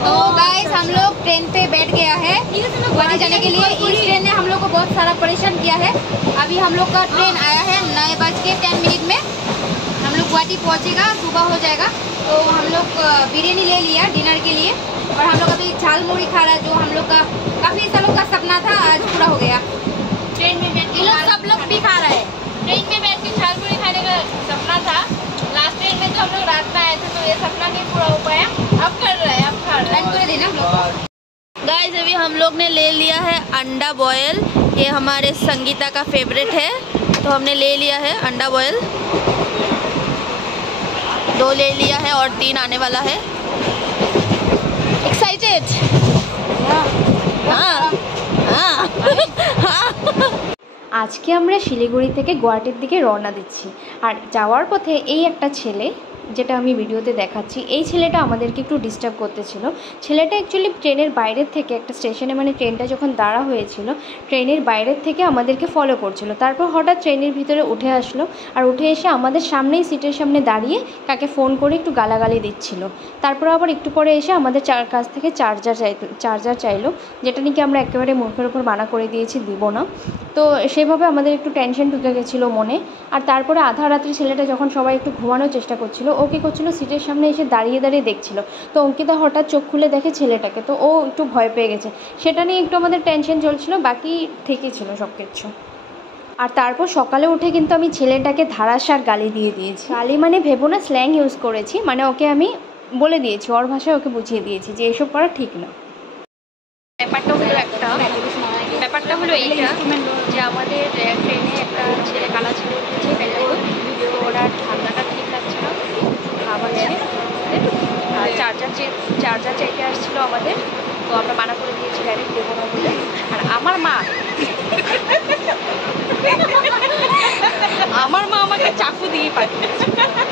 तो गाइस हम लोग ट्रेन पे बैठ गया है गुवाहाटी जाने के लिए। इस ट्रेन ने हम लोग को बहुत सारा परेशान किया है। अभी हम लोग का ट्रेन आया है 9:10 में। हम लोग गुवाहाटी पहुंचेगा, सुबह हो जाएगा। तो हम लोग बिरयानी ले लिया डिनर के लिए और हम लोग अभी झाल मुड़ी खा रहा है, जो हम लोग का काफ़ी सालों का सपना था, आज पूरा हो गया। ट्रेन में बैठ के सब लोग भी खा रहा है। ट्रेन में बैठ के झाल मुड़ी खाने का सपना था। लास्ट ट्रेन में तो हम लोग रात में आए थे, तो ये सपना नहीं पूरा हो पाया। अब कर रहे हैं, अब खा रहे हैं। गाइस अभी हम लोग ने ले लिया है अंडा बॉयल। ये हमारे संगीता का फेवरेट है, तो हमने ले लिया है अंडा बॉयल। 2 ले लिया है और 3 आने वाला है। एक्साइटेड? আজকে আমরা শিলিগুড়ি থেকে গুয়াহাটির দিকে রওনা দিচ্ছি। আর যাওয়ার পথে এই একটা ছেলে, যেটা আমি ভিডিওতে দেখাচ্ছি, এই ছেলেটা আমাদেরকে একটু ডিস্টার্ব করতেছিল। ছেলেটা অ্যাকচুয়ালি ট্রেনের বাইরের থেকে একটা স্টেশনে, মানে ট্রেনটা যখন দাঁড়া হয়েছিল ট্রেনের বাইরের থেকে আমাদেরকে ফলো করছিল। তারপর হঠাৎ ট্রেনের ভিতরে উঠে আসলো আর উঠে এসে আমাদের সামনেই সিটের সামনে দাঁড়িয়ে কাকে ফোন করে একটু গালাগালি দিচ্ছিল। তারপর আবার একটু পরে এসে আমাদের কাছ থেকে চার্জার চাইলো, যেটা নাকি আমরা একেবারে মুখের উপর মানা করে দিয়েছি, দিব না। তো সেভাবে আমাদের একটু টেনশন ঢুকে গেছিলো মনে। আর তারপরে আধা রাত্রি ছেলেটা যখন সবাই একটু ঘুমানোর চেষ্টা করছিল, ও কী করছিল, সিটের সামনে এসে দাঁড়িয়ে দাঁড়িয়ে দেখছিল। তো অঙ্কিতা হঠাৎ চোখ খুলে দেখে ছেলেটাকে, তো ও একটু ভয় পেয়ে গেছে। সেটা নিয়ে একটু আমাদের টেনশন চলছিল, বাকি ঠিকই ছিল সব কিছু। আর তারপর সকালে উঠে কিন্তু আমি ছেলেটাকে ধারাসার গালি দিয়ে দিয়েছি। গালি মানে ভেবো না, স্ল্যাং ইউজ করেছি, মানে ওকে আমি বলে দিয়েছি, ওর ভাষায় ওকে বুঝিয়ে দিয়েছি যে এসব করা ঠিক না। ব্যাপারটা হলো এইটা যে আমাদের ট্রেনে একটা ছেলে, কালা ছেলে উঠেছে। ওরা ঠান্ডাটা ঠিক লাগছে না, খাবার চার্জার চাইতে আসছিলো আমাদের। তো আমরা মানা করে দিয়েছি, ডাইরেক্ট দেবো না বলে। আর আমার মা আমাকে চাকু দিয়ে পাঠিয়েছে।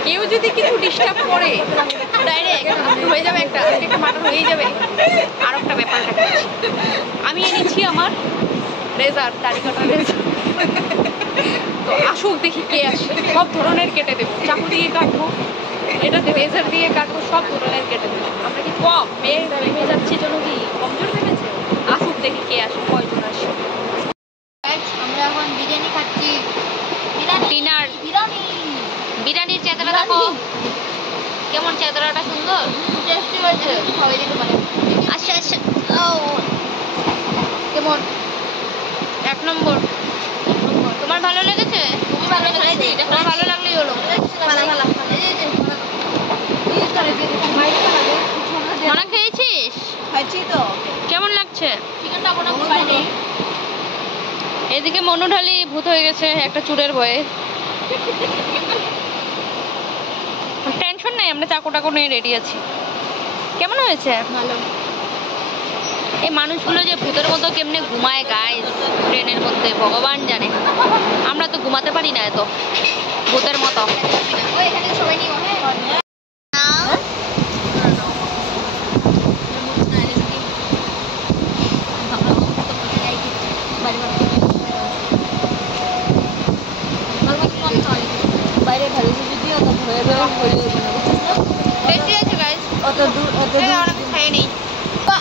কেউ যদি কিছু ডিস্টার্ব করে ডাইরেক্ট হয়ে যাবে, একটা মাথা হয়ে যাবে। আর একটা ব্যাপার দেখাচ্ছি, আমি এনেছি আমার রেজার, দাড়ি কাটার রেজার। তো আসুক দেখি কে আসে, সব ধরনের কেটে দেবো। চাকু দিয়ে কাটবো, এটাতে রেজার দিয়ে কাটবো, সব ধরনের কেটে দেবো। আমরা কি কম মেয়ে ভেঙে যাচ্ছি, জন্য কি কমজোর ভেবেছে? আসুক দেখি কে আসে, কয়জন আসে। আমরা এখন বিরিয়ানি খাচ্ছি, ডিনার। বিরিয়ানির চেহারা দেখো কেমন, চেহারাটা সুন্দর, টেস্টি হয়েছে। আচ্ছা আচ্ছা, কেমন? 1 নম্বর। তোমার ভালো লেগেছে? তুমি ভালো লেগেছে? তোমার ভালো লাগলেই হলো। মনে খেয়েছিস? খাইছি তো। কেমন লাগছে? চিকেনটা মোটামুটি পাইনি। এদিকে মনুঢালি ভূত হয়ে গেছে একটা চুরের ভয়ে। টেনশন নাই, আমরা চাকু নিয়ে রেডি আছি। কেমন হয়েছে? ভালো। এই মানুষগুলো যে ভূতের মতো কেমনে ঘুমায় গাইস ট্রেনের মধ্যে, ভগবান জানে। আমরা তো ঘুমাতে পারি না এত ভূতের মতো।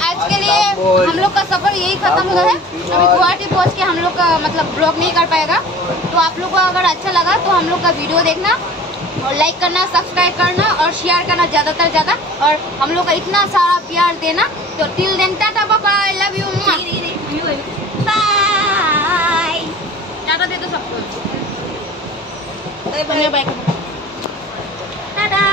आज के लिए हम लोग का सफर यही खत्म हुआ है। अभी गुवाहाटी पहुंच के हम लोग का मतलब ब्लॉग नहीं कर पाएगा। तो आप लोग को अगर अच्छा लगा तो हम लोग का वीडियो देखना और लाइक करना, सब्सक्राइब करना और शेयर करना ज़्यादातर ज़्यादा, और हम लोग का इतना सारा प्यार देना। तो till then tata bye bye, I love you, bye. Tata दे दो सबको, बाय बाय, टाटा।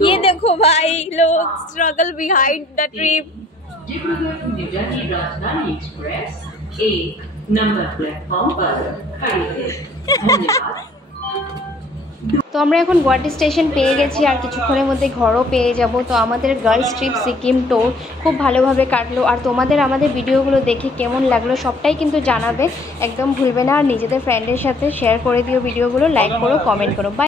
ये देखो भाई लोग struggle behind the trip. Rajdhani express 1 number platform पर खड़ी है। धन्यवाद। তো আমরা এখন গুয়াহাটি স্টেশন পেয়ে গেছি, আর কিছুক্ষণের মধ্যে ঘরও পেয়ে যাব। তো আমাদের গার্লস ট্রিপ সিকিম ট্যুর খুব ভালোভাবে কাটলো। আর তোমাদের আমাদের ভিডিওগুলো দেখে কেমন লাগলো সবটাই কিন্তু জানাবে, একদম ভুলবে না। আর নিজেদের ফ্রেন্ডের সাথে শেয়ার করে দিও ভিডিওগুলো, লাইক করো, কমেন্ট করো। বাই।